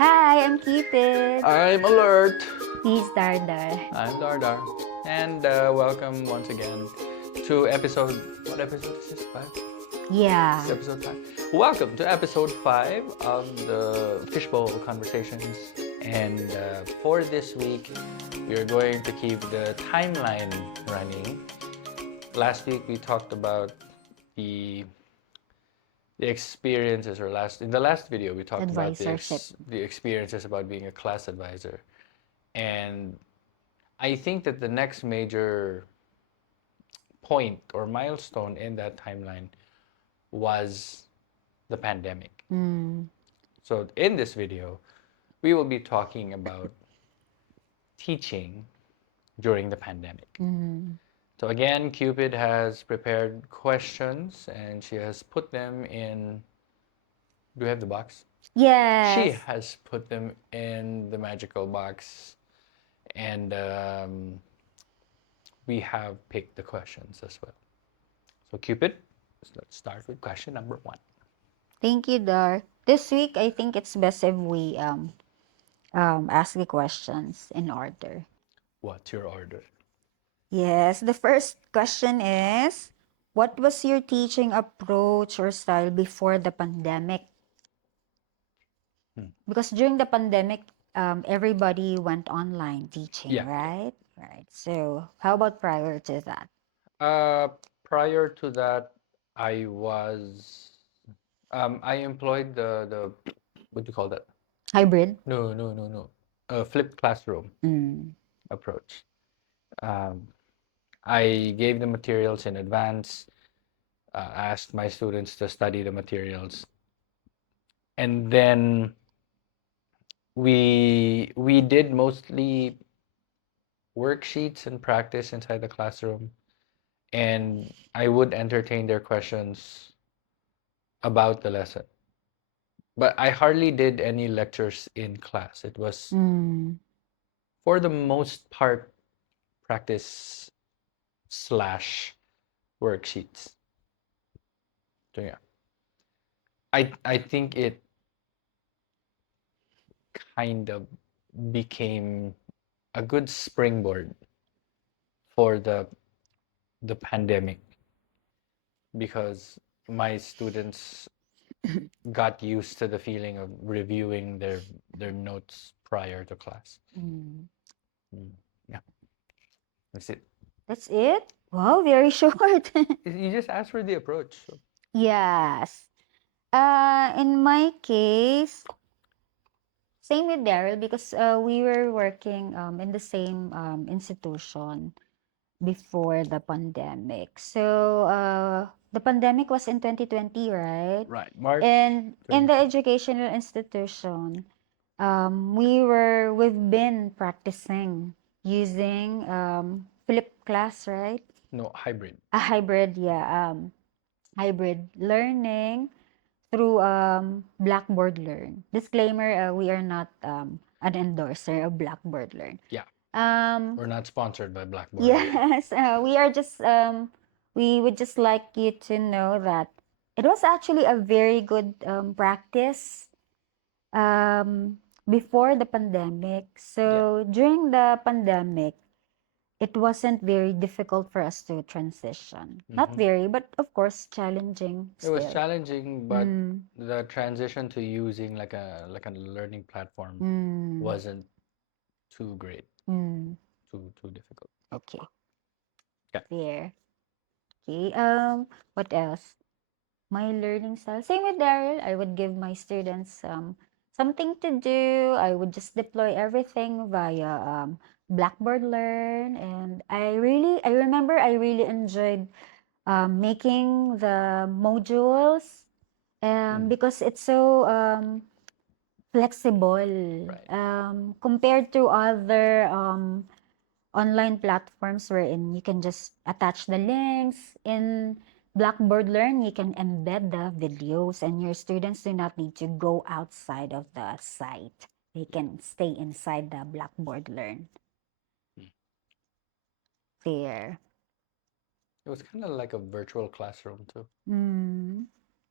Hi, I'm Cupid. I'm Alert. He's Dardar. I'm Dardar. And welcome once again to what episode is this? 5? Yeah. This is episode 5. Welcome to episode 5 of the Fishbowl Conversations. And for this week, we are going to keep the timeline running. Last week, we talked about the experiences, or in the last video we talked about Advisorship. the experiences about being a class advisor. And I think that the next major point or milestone in that timeline was the pandemic. So in this video, we will be talking about teaching during the pandemic. So again, Cupid has prepared questions and she has put them in. Do we have the box? She Yes. has put them in the magical box, and we have picked the questions as well. So Cupid, let's start with question number 1. Thank you, Dar. This week, I think it's best if we ask the questions in order. What's your order? Yes, the first question is, what was your teaching approach or style before the pandemic? Because during the pandemic, everybody went online teaching, Yeah. right? Right. So, how about prior to that? Uh, Prior to that, I employed the what do you call that? Hybrid? No. Flipped classroom approach. Um, I gave the materials in advance, asked my students to study the materials, and then we did mostly worksheets and practice inside the classroom, and I would entertain their questions about the lesson. But I hardly did any lectures in class. It was, for the most part, practice slash worksheets. So yeah, I think it kind of became a good springboard for the pandemic, because my students got used to the feeling of reviewing their notes prior to class. Yeah, that's it. That's it? Wow, very short. You just asked for the approach. So. Yes. In my case, same with Daryl because we were working in the same institution before the pandemic. So the pandemic was in 2020, right? Right, March And in the 2020. educational institution, we've been practicing using flipped class, right? No, hybrid. A hybrid, yeah, hybrid learning through Blackboard Learn. Disclaimer, we are not an endorser of Blackboard Learn. Yeah, Um, we're not sponsored by Blackboard. yes, we are just we would just like you to know that it was actually a very good practice before the pandemic. Yeah. So during the pandemic, it wasn't very difficult for us to transition. Not very, but of course challenging It was still. challenging, but the transition to using like a learning platform wasn't too great, too difficult. Okay, Yeah. there. Okay, what else? My learning style. Same with Daryl. I would give my students something to do. I would just deploy everything via Blackboard Learn, and I remember I really enjoyed making the modules because it's so flexible Right. compared to other online platforms wherein you can just attach the links. In Blackboard Learn, you can embed the videos and your students do not need to go outside of the site. They can stay inside the Blackboard Learn. There. It was kind of like a virtual classroom too.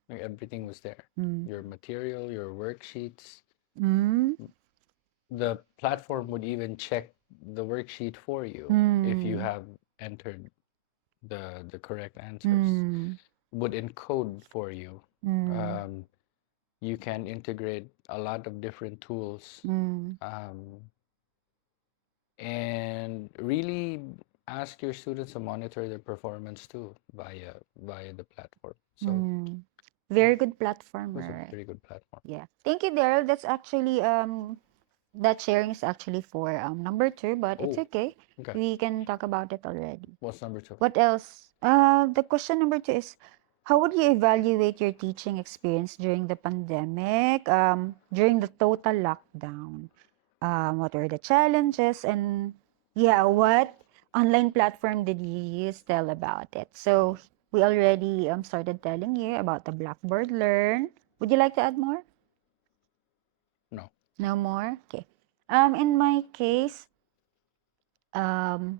Like everything was there. Your material, your worksheets, Mm, The platform would even check the worksheet for you if you mm, have entered the correct answers, mm, would encode for you. mm, Um, you can integrate a lot of different tools, mm, um, and really ask your students to monitor their performance too via the platform. So mm. yeah, Very good it platform, was a right? pretty good platform. Yeah. Thank you, Daryl. That's actually that sharing is actually for number two, but it's Oh, okay. okay. We can talk about it already. What's number two? What else? The question number two is, how would you evaluate your teaching experience during the pandemic, during the total lockdown? What were the challenges, and yeah, what online platform did you use? Tell about it. So we already started telling you about the Blackboard Learn. Would you like to add more? No. No more? Okay. In my case, um,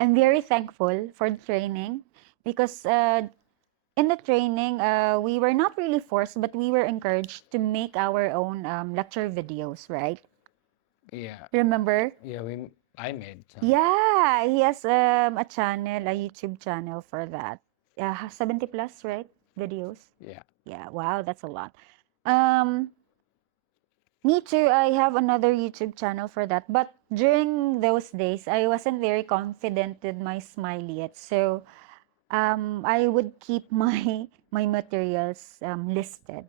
I'm very thankful for the training because in the training, we were not really forced, but we were encouraged to make our own lecture videos, right? Yeah. Remember? Yeah, I made some. Yeah, he has a channel, a YouTube channel for that. 70 plus, right? Videos. Yeah. Yeah, wow, that's a lot. Um, Me too. I have another YouTube channel for that. But during those days, I wasn't very confident with my smile yet. So I would keep my materials listed.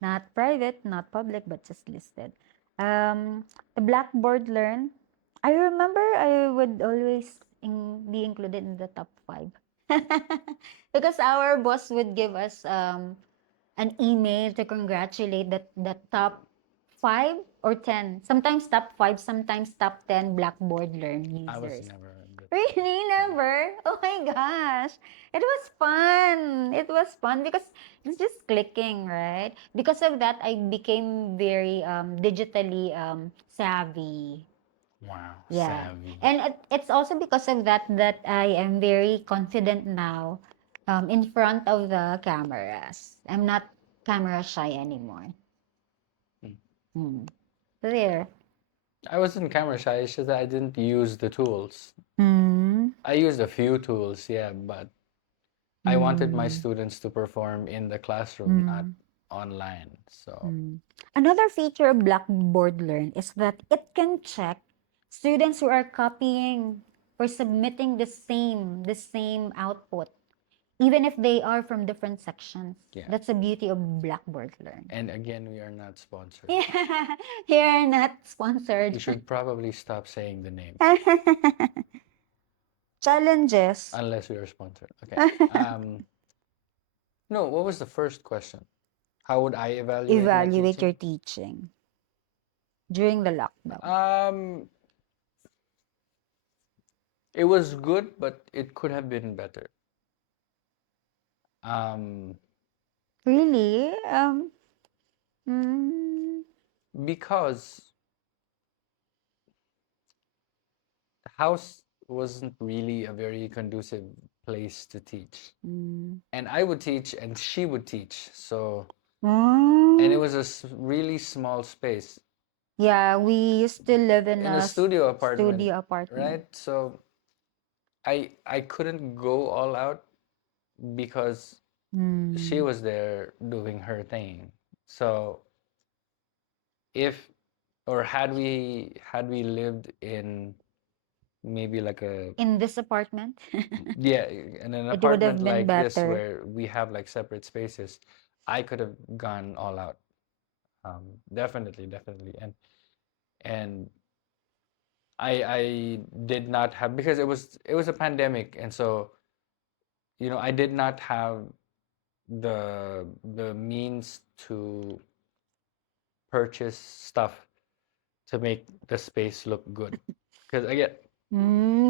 Not private, not public, but just listed. The Blackboard Learn. I remember I would always be included in the top five. Because our boss would give us an email to congratulate the top 5 or 10, sometimes top 5, sometimes top 10 Blackboard Learn I was users. never in the top Really? 10. Never? Oh my gosh. It was fun. It was fun because it's just clicking, right? Because of that, I became very digitally savvy. Wow, Yeah. savvy. And it's also because of that that I am very confident now in front of the cameras. I'm not camera shy anymore. Mm. Hmm. So there. I wasn't camera shy, it's just that I didn't use the tools. Hmm. I used a few tools, yeah, but I wanted my Hmm. students to perform in the classroom, not Hmm. online. So, Hmm. Another feature of Blackboard Learn is that it can check students who are copying or submitting the same output, even if they are from different sections. yeah. That's the beauty of Blackboard Learn. And again, we are not sponsored. Yeah, you're not We sponsored. should probably stop saying the name Challenges. unless we are sponsored. Okay. No, what was the first question? How would I evaluate my Evaluate your teaching? teaching during the lockdown. Um, it was good, but it could have been better. Um, Really? Mm, because the house wasn't really a very conducive place to teach. mm. And I would teach and she would teach. So, and it Oh, was a really small space yeah, we used to live in in a a studio apartment, studio apartment. right? So I couldn't go all out because she Mm. was there doing her thing. So if or had we lived in maybe like a In this apartment, yeah, in an it would apartment have been like this better. where we have like separate spaces, I could have gone all out. Definitely, definitely. And I did not have because it was a pandemic, and so I did not have the means to purchase stuff to make the space look good. Because again,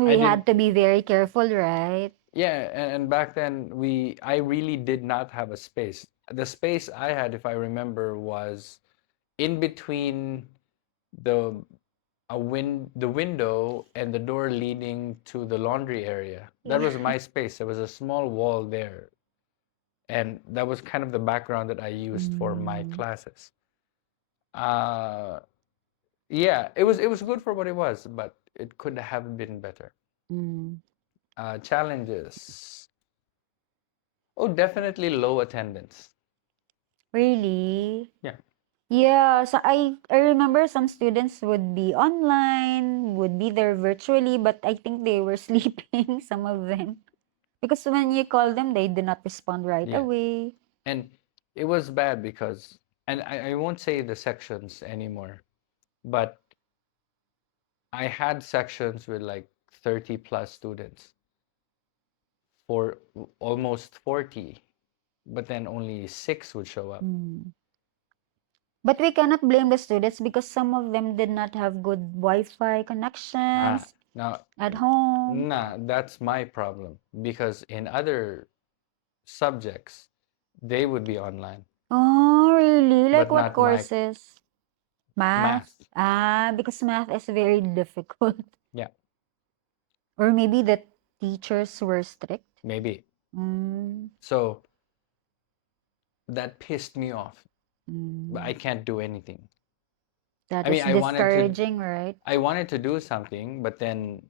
I We did had to be very careful, right? yeah, and back then I really did not have a space. The space I had, if I remember, was in between the the window and the door leading to the laundry area. That Yeah. was my space. There was a small wall there, and that was kind of the background that I used for my Mm. classes. Uh, yeah, it was good for what it was, but it could have been better. Mm. Challenges. Oh, definitely low attendance. Really? Yeah. Yeah, so I remember some students would be online, would be there virtually, but I think they were sleeping, some of them. Because when you call them, they do not respond right Yeah. away. And it was bad because, and I won't say the sections anymore, but I had sections with like 30 plus students for almost 40, but then only six would show up. Mm. But we cannot blame the students because some of them did not have good Wi-Fi Ah, connections now, at home. nah, that's my problem because in other subjects, they would be online, Oh, really? Like but what not my courses? Math? math. Ah, because math is very difficult. Yeah, Or maybe the teachers were strict. maybe. Mm, So that pissed me off, but I mm. can't do anything. That I mean, is discouraging, right? I wanted to do something, but then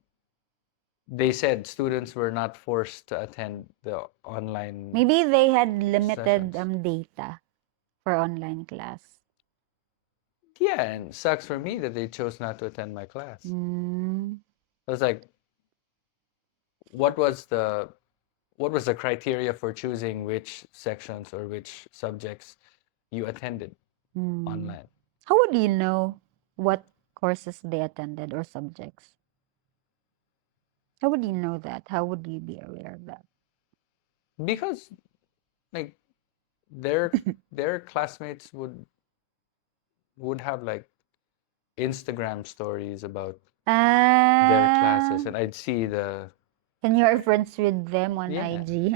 they said students were not forced to attend the online Maybe they had limited sessions. data for online class. Yeah, and sucks for me that they chose not to attend my class. Mm, I was like, what was the what was the criteria for choosing which sections or which subjects you attended mm. online? How would you know what courses they attended or subjects? How would you know that? How would you be aware of that? Because like their their classmates would have like Instagram stories about their Ah, classes, and I'd see the and you're friends with them on yeah, IG.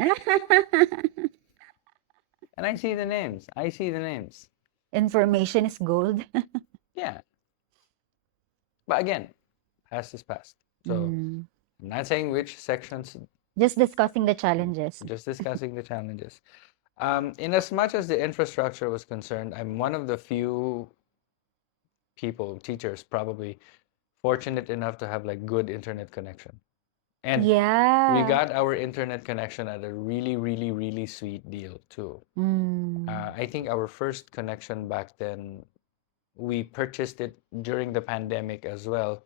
and I see the names. I see the names. Information is gold. Yeah, but again, past is past. So Mm. I'm not saying which sections, Just discussing the challenges. just discussing the challenges. In as much as the infrastructure was concerned, I'm one of the few people, teachers probably, fortunate enough to have like good internet connection. And we Yeah. got our internet connection at a really, really, really sweet deal too. Mm. I think our first connection back then, we purchased it during the pandemic as well.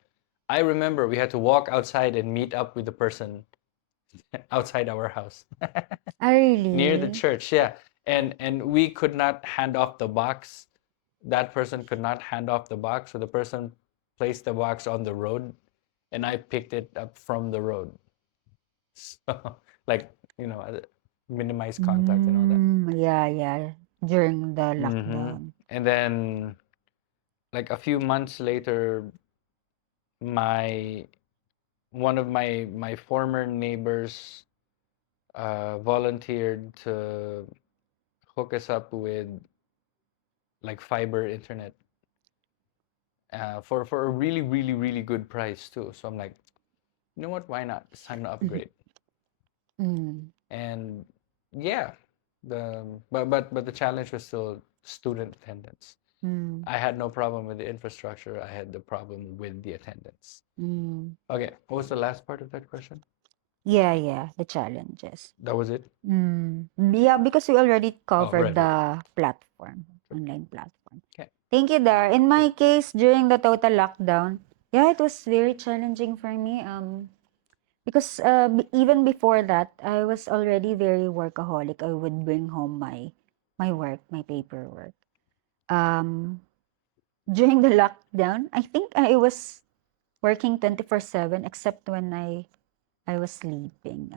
I remember we had to walk outside and meet up with the person outside our house Ah, near the really? church. Yeah, and we could not hand off the box. That person could not hand off the box, so the person placed the box on the road, and I picked it up from the road. So, like, minimize contact and all that. Yeah, yeah. During the Mm-hmm. lockdown. And then, like a few months later, my one of my former neighbors volunteered to hook us up with like fiber internet for a really really really good price too. So I'm like, you know what? Why not? It's time to upgrade. Mm. And yeah, but the challenge was still student attendance. Mm. I had no problem with the infrastructure. I had the problem with the attendance. Mm. Okay, what was the last part of that question? Yeah, yeah. The challenges. That was it? Mm. Yeah, because we already Oh, covered right, right. the platform, online platform. Okay. Thank you, Dar. In Sure. my case, during the total lockdown, yeah, it was very challenging for me. Because even before that, I was already very workaholic. I would bring home my work, my paperwork. Um, during the lockdown, I think I was working 24/7 except when I was sleeping.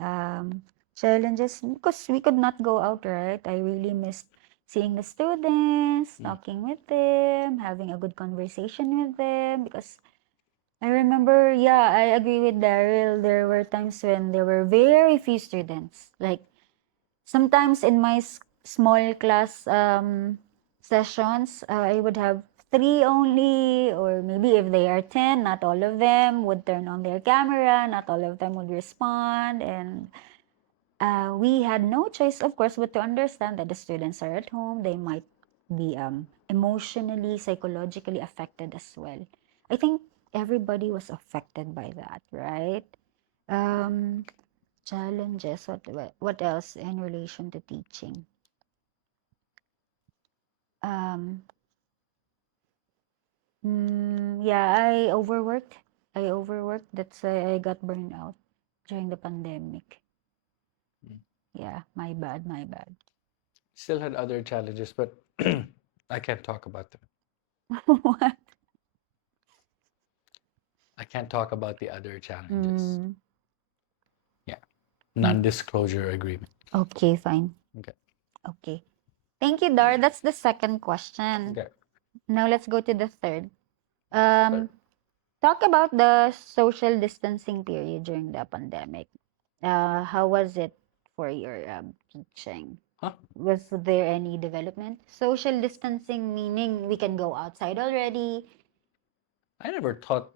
Challenges because we could not go out, right? I really missed seeing the students, Mm. talking with them, having a good conversation with them because I remember, yeah, I agree with Daryl. There were times when there were very few students. Like sometimes in my small class sessions, I would have three only, or maybe if they are 10, not all of them would turn on their camera, not all of them would respond. And we had no choice, of course, but to understand that the students are at home. They might be emotionally, psychologically affected as well. I think everybody was affected by that, right? Um, challenges. What else in relation to teaching? Um, yeah, I overworked. That's why I got burned out during the pandemic. Mm. Yeah, my bad, my bad. Still had other challenges, but I can't talk about them. What? I can't talk about the other challenges. Mm, Yeah. mm, Non-disclosure agreement. okay, fine. Okay. Okay. Thank you, Dar. That's the second question. Okay. Now let's go to the third. Third. Um, talk about the social distancing period during the pandemic. How was it for your teaching? Huh? Was there any development? Social distancing meaning we can go outside already. I never taught.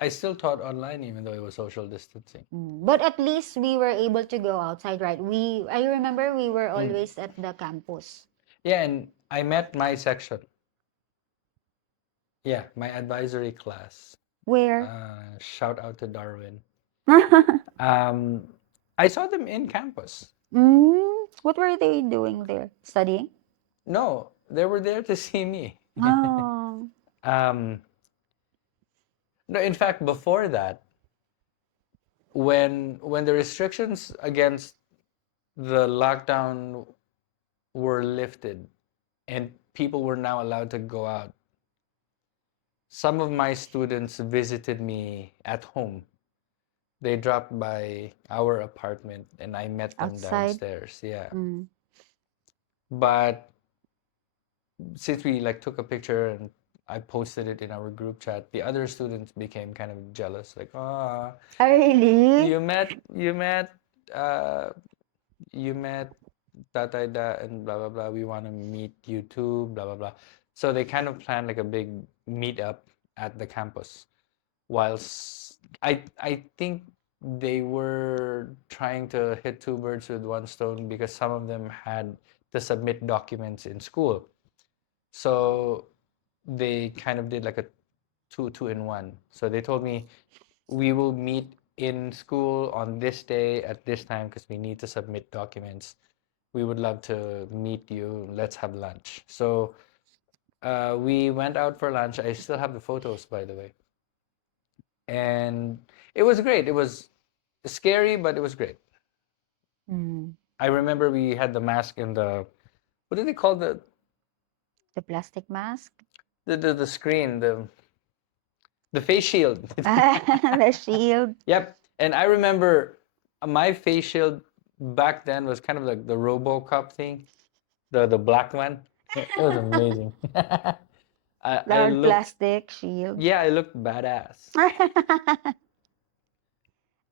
I still taught online even though it was social distancing. But at least we were able to go outside, right? I remember we were Mm. always at the campus. Yeah, and I met my section. Yeah, my advisory class. Where? Shout out to Darwin. Um, I saw them in campus. What were they doing there? Studying? No, they were there to see me. Oh. um, no, in fact, before that, when the restrictions against the lockdown were lifted and people were now allowed to go out, some of my students visited me at home. They dropped by our apartment and I met them Outside? downstairs. Yeah. Mm. But since we like took a picture and I posted it in our group chat, the other students became kind of jealous, like, ah, Oh, really? you met, uh, you met Tatay Da and blah blah blah. We want to meet you too, blah blah blah. So they kind of planned like a big meetup at the campus. Whilst I think they were trying to hit two birds with one stone because some of them had to submit documents in school. So they kind of did like a two in one. So they told me we will meet in school on this day at this time because we need to submit documents. We would love to meet you. Let's have lunch. So we went out for lunch. I still have the photos, by the way. And it was great. It was scary, but it was great. Mm. I remember we had the mask and the what do they call The plastic mask? the screen the face shield. The shield. Yep. And I remember my face shield back then was kind of like the RoboCop thing, the black one. It was amazing. I Hard looked, plastic shield. yeah, I looked badass.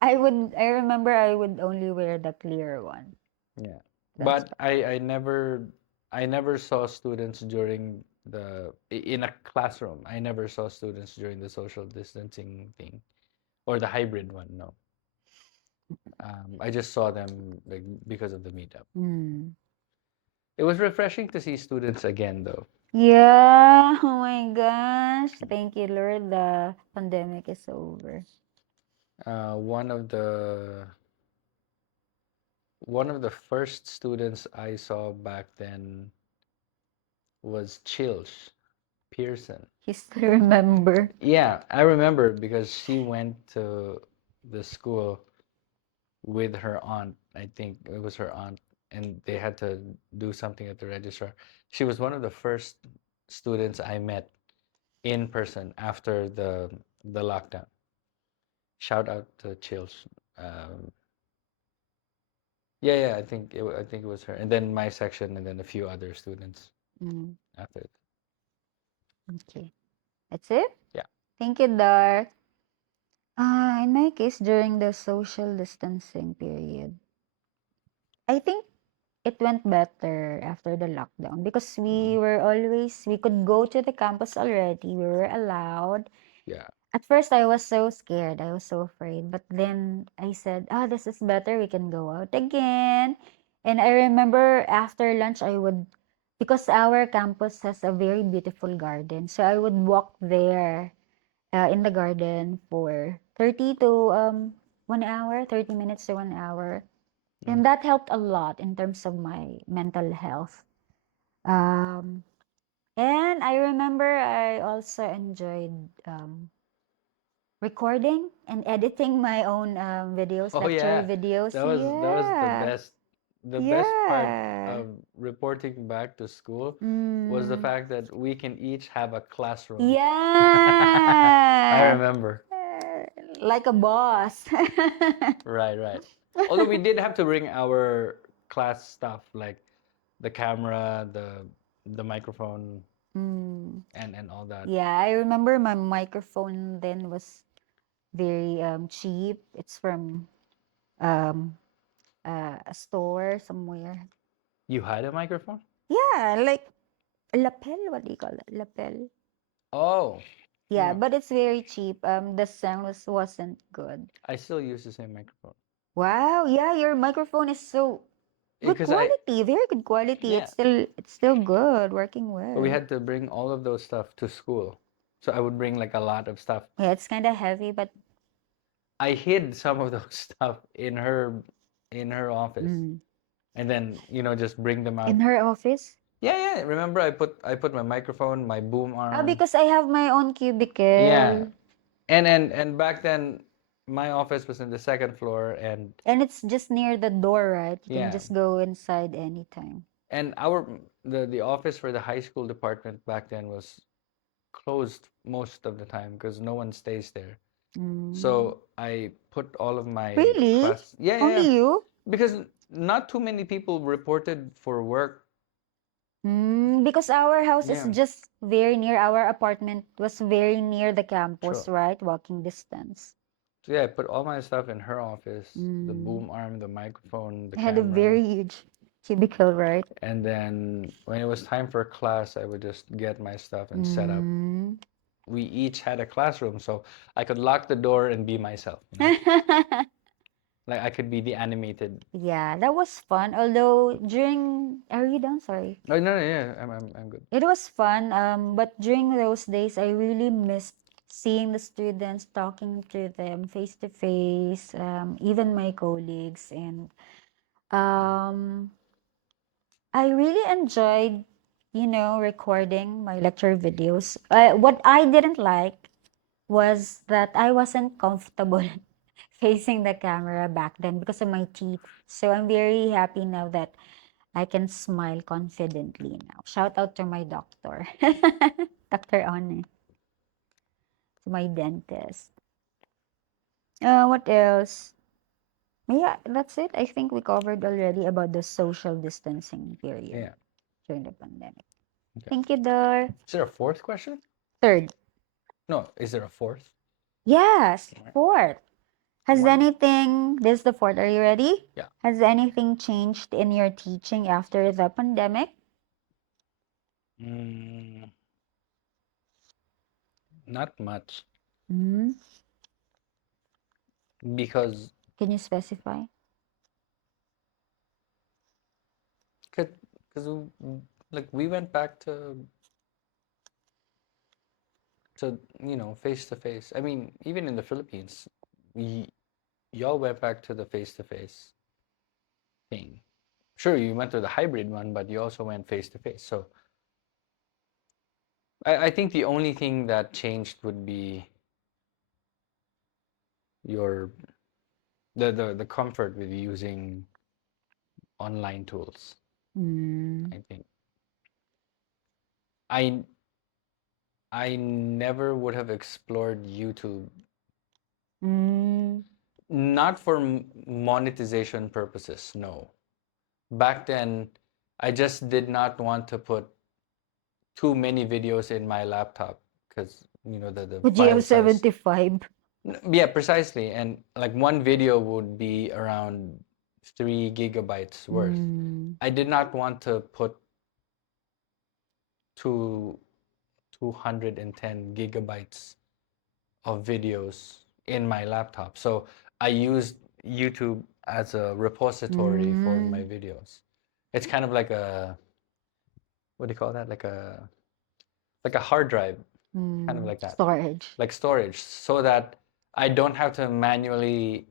I remember I would only wear the clear one. Yeah. But Transparent. I never saw students during in a classroom. I never saw students during the social distancing thing or the hybrid one. No. I just saw them like because of the meetup. Mm. It was refreshing to see students again, though. Yeah, oh my gosh. Thank you, Lord. The pandemic is over. One of the first students I saw back then was Chills Pearson. You still remember. Yeah, I remember because she went to the school with her aunt. I think it was her aunt, and they had to do something at the registrar. She was one of the first students I met in person after the lockdown. Shout out to Chills. Um, yeah, I think it was her, and then my section, and then a few other students Mm, after it. okay. That's it? Yeah. Thank you, Dar. In my case, during the social distancing period, I think it went better after the lockdown because Mhm. we could go to the campus already. We were allowed. Yeah. At first, I was so scared. I was so afraid. But then I said, this is better. We can go out again. And I remember after lunch, I would because our campus has a very beautiful garden. So I would walk there in the garden for 30 to 1 hour, 30 minutes to 1 hour. Mm. And that helped a lot in terms of my mental health. Um, and I remember I also enjoyed recording and editing my own videos, Oh lecture yeah, videos. that was Yeah. the best part Yeah. of reporting back to school was the Mm. fact that we can each have a classroom. I Yeah. remember. Like a boss. Right, right. Although we did have to bring our class stuff like the camera, the microphone, Mm. and all that. Yeah, I remember my microphone then was very cheap. It's from um a store somewhere. You had a microphone? Yeah, like lapel, what do you call it? Lapel. Oh, Yeah, yeah. but it's very cheap. The sound wasn't good. I still use the same microphone. Wow, yeah, your microphone is so good Because I, quality, very good quality. yeah, It's still good, working but we well. had to bring all of those stuff to school. So I would bring like a lot of stuff. Yeah, it's kind of heavy, but I hid some of those stuff in her office, mm. and then just bring them out. In her office. Yeah, yeah. Remember, I put my microphone, my boom Oh, arm. because I have my own Yeah, cubicle, and back then, my office was in the second floor, and and it's just near the door, right? You can yeah, just go inside anytime. and the office for the high school department back then was closed most of the time because no one stays there. Mm. So I put all of my Really? class. Yeah, yeah, yeah. Only you? Because not too many people reported for work. Because our house is Yeah, just very near, our apartment was very near the campus, true. right? Walking distance. So yeah, I put all my stuff in her office, the Mm. boom arm, the microphone, the I had a camera. very huge cubicle, right? And then when it was time for class, I would just get my stuff and set up. Mm. We each had a classroom, so I could lock the door and be myself. Like I could be the animated. Yeah, that was fun. Although during, are you done? Sorry. Oh no, no, yeah, I'm good. It was fun, but during those days, I really missed seeing the students, talking to them face to face, even my colleagues, and um, I really enjoyed, recording my lecture videos. What I didn't like was that I wasn't comfortable facing the camera back then because of my teeth. So I'm very happy now that I can smile confidently now. Shout out to my doctor, Dr. One, to my dentist. What else? Yeah, that's it. I think we covered already about the social distancing period Yeah. during the pandemic. Okay. Thank you, Dor. Is there a fourth question? Third. No, is there a fourth? Yes, All right. fourth. Has Wow. anything, this is the fourth, are you ready? Yeah. Has anything changed in your teaching after the pandemic? Mm, not much Mm, because can you specify? because like we went back to face to face. I mean, even in the Philippines, we y'all went back to the face to face thing. Sure, you went to the hybrid one, but you also went face to face. So I think the only thing that changed would be your the comfort with using online tools. Mm, I think I I never would have explored YouTube, mm, not for monetization purposes. No, back then I just did not want to put too many videos in my laptop because the would you file have size. 75? Yeah, precisely. And like one video would be around 3 GB worth. Mm, I did not want to put two 210 gigabytes of videos in my laptop. So I used YouTube as a repository for my mm, videos. It's kind of like a what do you call that? Like a hard drive, kind of like that, Storage. like storage, so that I don't have to manually,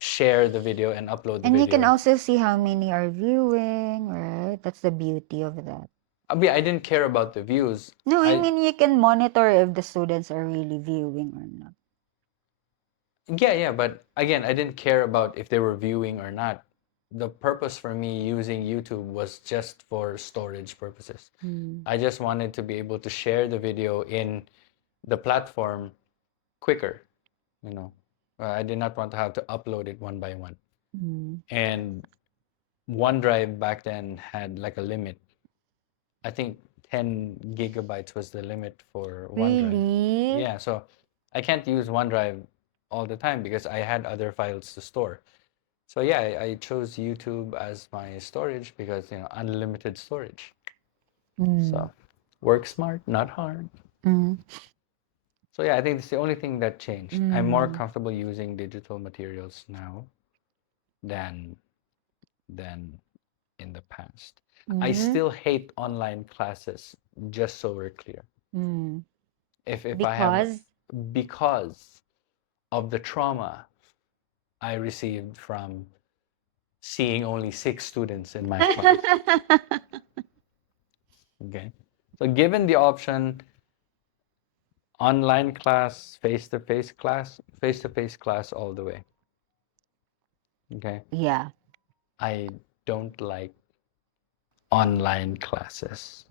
share the video and upload the And you can video. also see how many are viewing, right? That's the beauty of that. I didn't care about the views. No, I I mean you can monitor if the students are really viewing or not. Yeah, yeah, but again, I didn't care about if they were viewing or not. The purpose for me using YouTube was just for storage purposes. Mm, I just wanted to be able to share the video in the platform quicker, you know. I did not want to have to upload it one by one. mm. And OneDrive back then had like a limit. I think 10 gigabytes was the limit for OneDrive. Really? Yeah, so I can't use OneDrive all the time because I had other files to store. So yeah, I chose YouTube as my storage because, unlimited storage. Mm, So work smart, not hard. mm, So yeah, I think it's the only thing that changed. I'm more mm, comfortable using digital materials now than than in the past. I mm, still hate online classes, just so we're clear. mm. If I have Because Because of the trauma I received from seeing only 6 students in my class. Okay. So given the option, online class, face-to-face class all the way. Okay. yeah. I don't like online classes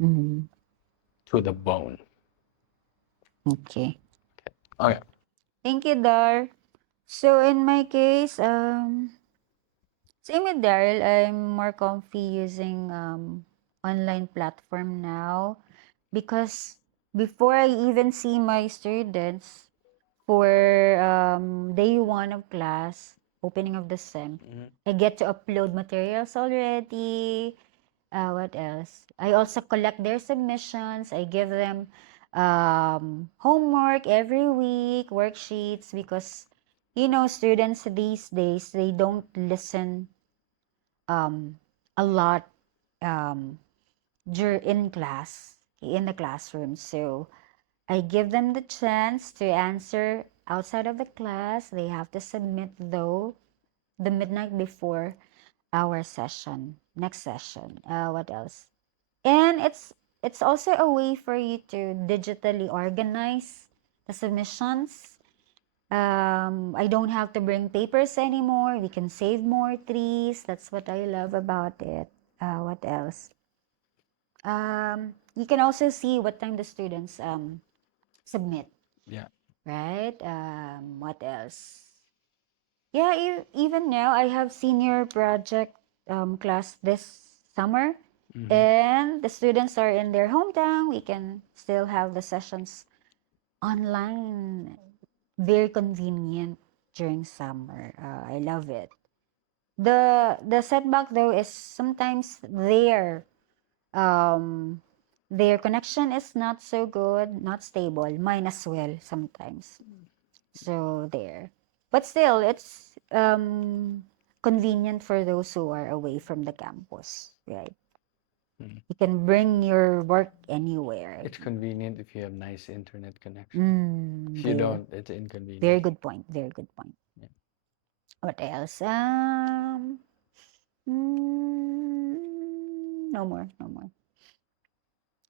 Mm, to the bone. okay. Okay. Thank you, Dar. So in my case, same with Daryl, I'm more comfy using online platform now because before I even see my students for day one of class, opening of the sem, Mhm. I get to upload materials already. What else? I also collect their submissions. I give them homework every week, worksheets, because students these days they don't listen um, a lot um, in class, in the classroom. So I give them the chance to answer outside of the class. They have to submit though the midnight before our session, next session. What else? And it's also a way for you to digitally organize the submissions. I don't have to bring papers anymore. We can save more trees. That's what I love about it. What else? You can also see what time the students submit, Yeah. right? What else? Yeah, even now I have senior project class this summer, Mm-hmm. and the students are in their hometown. We can still have the sessions online. Very convenient during summer. I love it. The setback though is sometimes um their connection is not so good, not stable. Mine as well sometimes. So there. But still, it's convenient for those who are away from the campus, right? Mm. You can bring your work anywhere. It's convenient if you have nice internet connection. If you There. don't, it's Very inconvenient. good point. Very good point. Yeah. What else? No more. No more.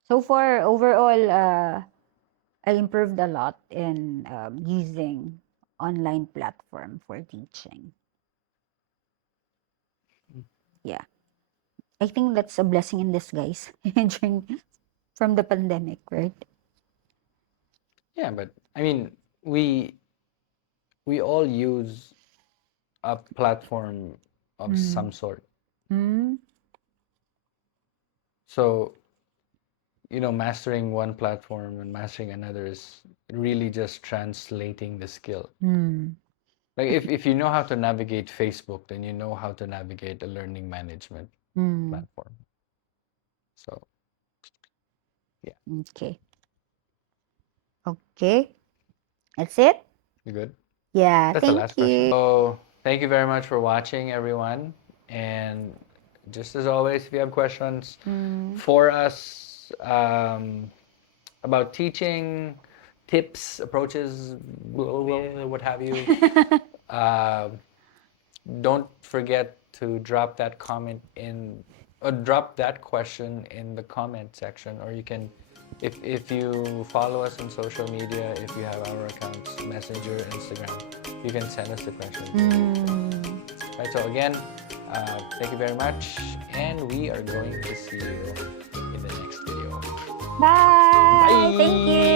So far, overall, I improved a lot in using online platform for teaching. Yeah. I think that's a blessing in disguise during from the pandemic, right? Yeah, but I mean, we all use a platform of Mm. some sort. Mm. So, mastering one platform and mastering another is really just translating the skill. Mm. Like if you know how to navigate Facebook, then you know how to navigate a learning management Mm. platform. So, yeah, Okay. Okay. That's it. you good? Yeah. That's the Thank last question. you. So, thank you very much for watching, everyone. And just as always, if you have questions Mm. for us about teaching, tips, approaches, what have you, uh, don't forget to drop that comment in, or drop that question in the comment section, or you can, if you follow us on social media, if you have our accounts, Messenger, Instagram, you can send us the question. Mm. Right, so again, thank you very much, and we are going to see you in the next video. Bye. Thank Bye! you.